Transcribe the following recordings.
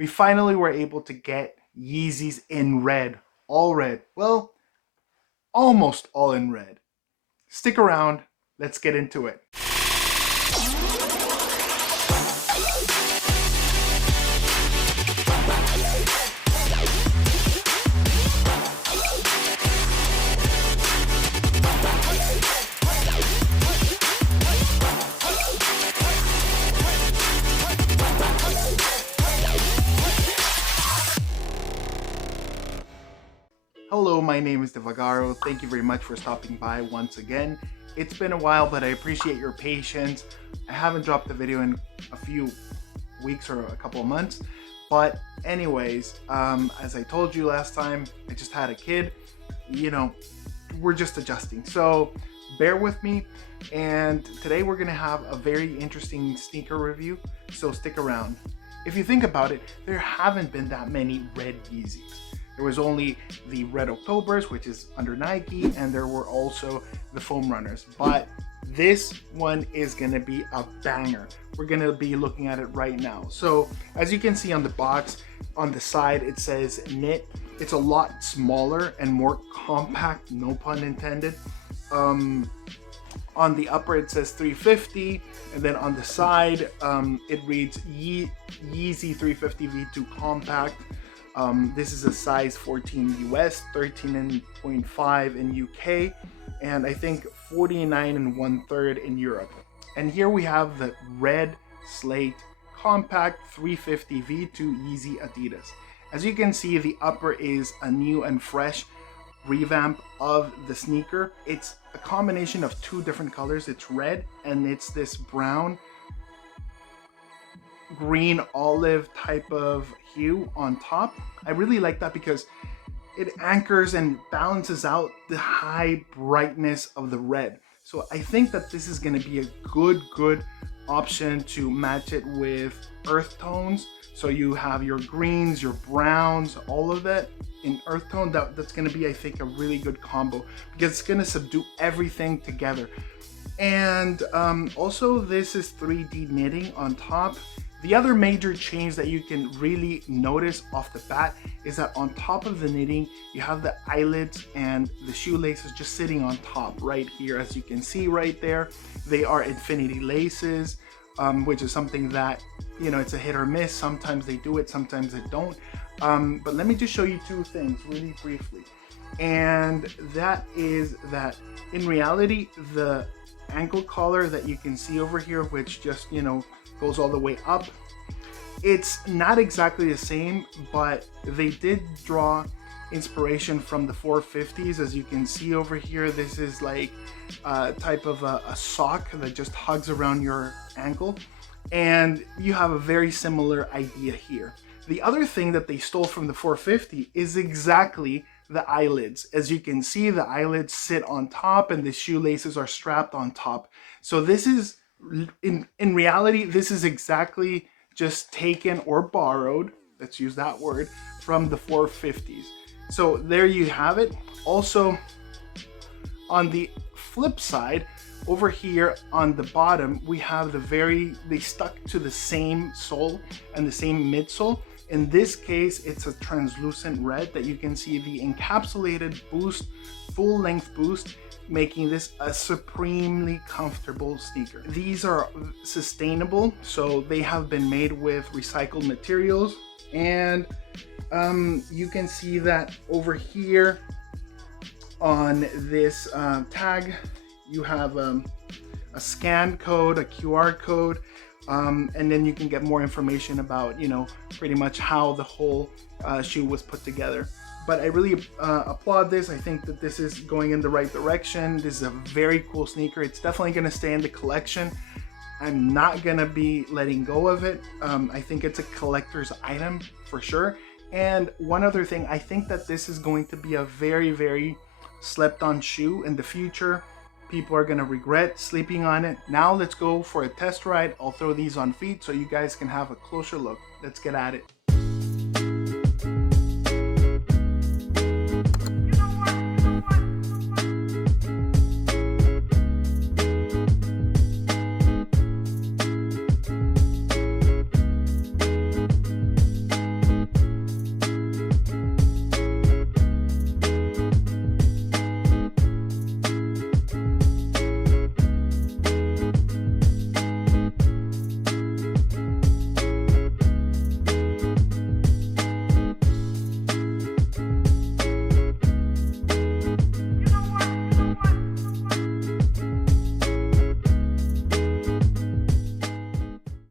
we finally were able to get Yeezys in red, all red. Well, almost all in red. Stick around, let's get into it. Hello, my name is Devagaro. Thank you very much for stopping by once again. It's been a while, but I appreciate your patience. I haven't dropped a video in a few weeks or a couple of months. But anyways, as I told you last time, I just had a kid. You know, we're just adjusting. So bear with me. And today we're gonna have a very interesting sneaker review. So stick around. If you think about it, there haven't been that many red Yeezys. There was only the Red Octobers, which is under Nike, and there were also the Foam Runners. But this one is gonna be a banger. We're gonna be looking at it right now. So as you can see on the box, on the side, it says knit. It's a lot smaller and more compact, no pun intended. On the upper, it says 350, and then on the side, it reads Yeezy 350 V2 Compact. This is a size 14 US, 13.5 in UK, and I think 49 1/3 in Europe. And here we have the red Slate Compact 350 V2 Yeezy Adidas. As you can see, the upper is a new and fresh revamp of the sneaker. It's a combination of two different colors. It's red and it's this brown green olive type of hue on top. I really like that because it anchors and balances out the high brightness of the red. So I think that this is going to be a good option to match it with earth tones. So you have your greens, your browns, all of that in earth tone. That's going to be, I think, a really good combo because it's going to subdue everything together. And also this is 3D knitting on top. The other major change that you can really notice off the bat is that on top of the knitting, you have the eyelets and the shoelaces just sitting on top right here. As you can see right there, they are infinity laces, which is something that, you know, it's a hit or miss. Sometimes they do it, sometimes they don't. But let me just show you two things really briefly. And that is that in reality, the ankle collar that you can see over here, which just, you know, goes all the way up, it's not exactly the same, but they did draw inspiration from the 450s. As you can see over here, this is like a type of a sock that just hugs around your ankle, and you have a very similar idea here. The other thing that they stole from the 450 is exactly the eyelids. As you can see, the eyelids sit on top and the shoelaces are strapped on top. So this is, in reality, this is exactly just taken or borrowed, let's use that word, from the 450s. So there you have it. Also, on the flip side, over here on the bottom, we have they stuck to the same sole and the same midsole. In this case, it's a translucent red that you can see the encapsulated boost, full length boost, making this a supremely comfortable sneaker. These are sustainable, so they have been made with recycled materials. And you can see that over here on this tag, you have a scan code, a QR code, and then you can get more information about, you know, pretty much how the whole shoe was put together. But I really applaud this. I think that this is going in the right direction. This is a very cool sneaker. It's definitely going to stay in the collection. I'm not going to be letting go of it. I think it's a collector's item for sure. And one other thing, I think that this is going to be a very slept on shoe in the future. People are gonna regret sleeping on it. Now let's go for a test ride. I'll throw these on feet so you guys can have a closer look. Let's get at it.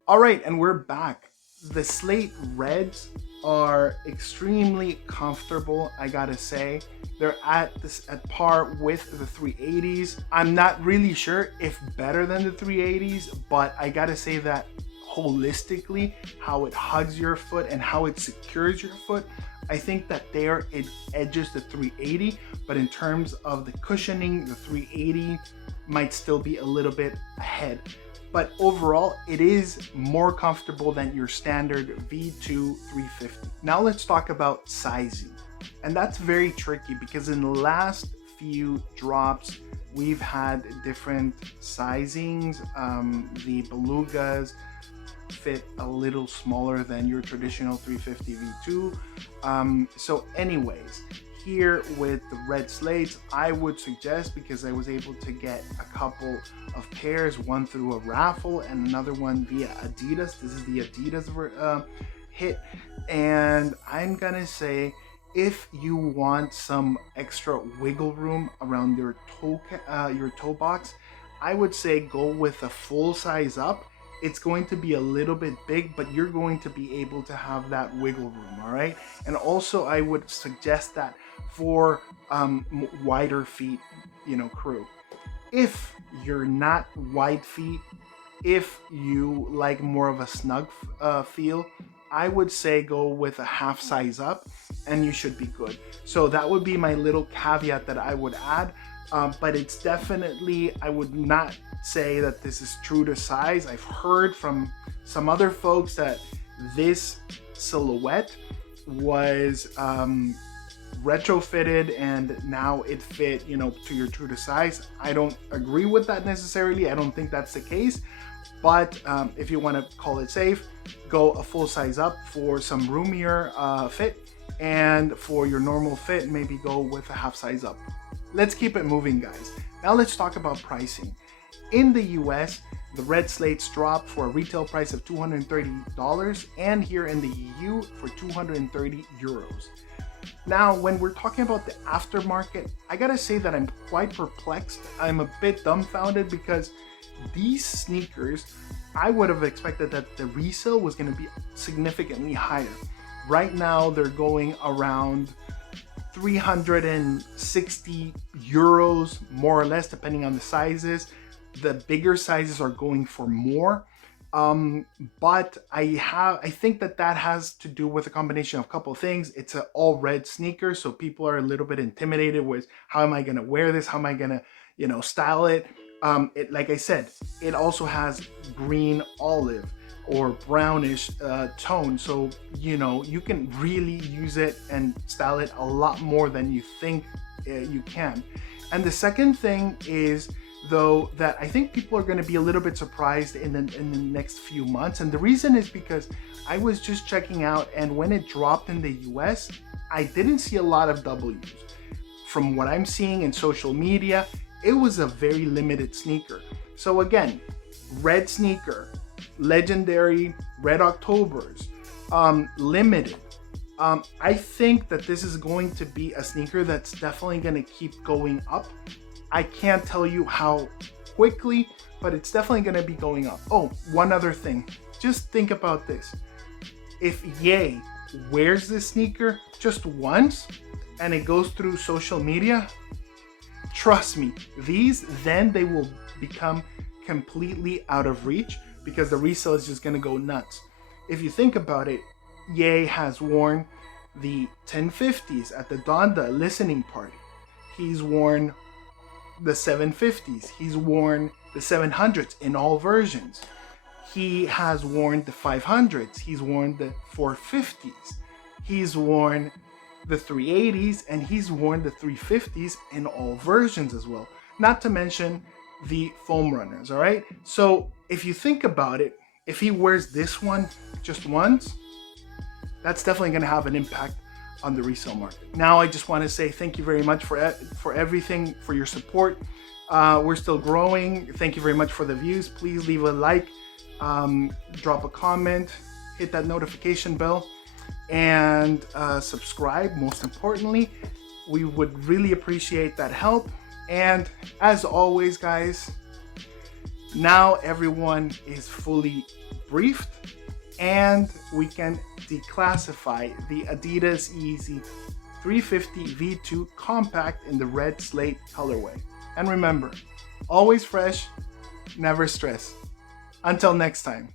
All right, and we're back. The Slate Reds are extremely comfortable, I gotta say. They're at par with the 380s. I'm not really sure if better than the 380s, but I gotta say that holistically, how it hugs your foot and how it secures your foot, I think that there it edges the 380, but in terms of the cushioning, the 380 might still be a little bit ahead. But overall, it is more comfortable than your standard V2 350. Now let's talk about sizing. And that's very tricky because in the last few drops, we've had different sizings. The Belugas fit a little smaller than your traditional 350 V2. So anyways, here with the red slates, I would suggest, because I was able to get a couple of pairs, one through a raffle and another one via Adidas. This is the Adidas hit, and I'm gonna say, if you want some extra wiggle room around your toe box, I would say go with a full size up. It's going to be a little bit big, but you're going to be able to have that wiggle room, all right? And also, I would suggest that for wider feet, crew. If you're not wide feet, if you like more of a snug feel, I would say go with a half size up and you should be good. So that would be my little caveat that I would add. But it's definitely, I would not say that this is true to size. I've heard from some other folks that this silhouette was retrofitted and now it fit, to your true to size. I don't agree with that necessarily. I don't think that's the case. But if you want to call it safe, go a full size up for some roomier fit, and for your normal fit, maybe go with a half size up. Let's keep it moving, guys. Now let's talk about pricing. In the US, the red slates drop for a retail price of $230, and here in the EU for 230 euros. Now, when we're talking about the aftermarket, I gotta say that I'm quite perplexed. I'm a bit dumbfounded because these sneakers, I would have expected that the resale was gonna be significantly higher. Right now, they're going around 360 euros, more or less, depending on the sizes. The bigger sizes are going for more. But I think that has to do with a combination of a couple of things. It's an all red sneaker, so people are a little bit intimidated with how am I going to wear this? How am I going to, style it? Like I said, it also has green olive or brownish tone, so you can really use it and style it a lot more than you think you can. And the second thing is, though, that I think people are going to be a little bit surprised in the next few months, and the reason is because I was just checking out, and when it dropped in the US, I didn't see a lot of W's. From what I'm seeing in social media, it was a very limited sneaker. So again, red sneaker, legendary Red Octobers, limited. I think that this is going to be a sneaker that's definitely going to keep going up. I can't tell you how quickly, but it's definitely going to be going up. Oh, one other thing. Just think about this. If Ye wears this sneaker just once and it goes through social media, trust me, they will become completely out of reach because the resale is just going to go nuts. If you think about it, Ye has worn the 1050s at the Donda listening party. He's worn the 750s. He's worn the 700s in all versions. He has worn the 500s. He's worn the 450s. He's worn the 380s, and he's worn the 350s in all versions as well. Not to mention the foam runners, all right? So if you think about it, if he wears this one just once, that's definitely going to have an impact on the resale market. Now, I just want to say thank you very much for everything, for your support. We're still growing. Thank you very much for the views. Please leave a like, drop a comment, hit that notification bell, and subscribe. Most importantly, we would really appreciate that help. And as always, guys, now everyone is fully briefed, and we can declassify the Adidas Yeezy 350 V2 Compact in the red slate colorway. And remember, always fresh, never stress. Until next time.